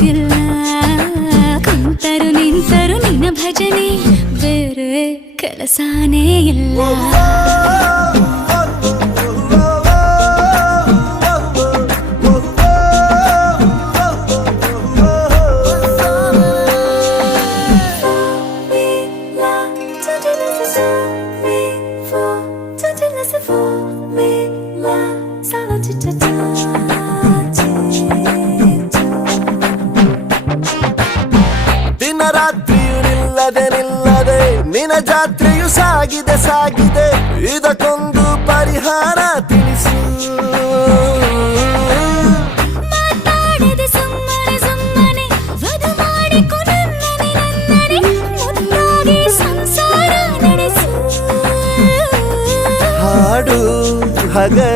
ಗೊತ್ತಿಲ್ಲ ಕುಂತರು ನಿಂತರು ನಿನ್ನ ಭಜನೆ ಬೇರೆ ಕೆಲಸನೇ ಇಲ್ಲ ದಿನ ರಾತ್ರಿಯು ನಿಲ್ಲದೆ ನಿಲ್ಲದೆ ನಿನ್ನ ಜಾತ್ರೆಯು ಸಾಗಿದೆ ಸಾಗಿದೆ ಇದಕ್ಕೊಂದು ಪರಿಹಾರ ತಿಳಿಸು ಮಾತಾಡದೆ ಸುಮ್ಮನೆ ಸುಮ್ಮನೆ ವಧು ಮಾಡಿಕೊ ನನ್ನನೆ ನನ್ನನೆ ಮುದ್ದಾಗಿ ಸಂಸಾರ ನಡೆಸು ಹಾಡು ಹಗಲು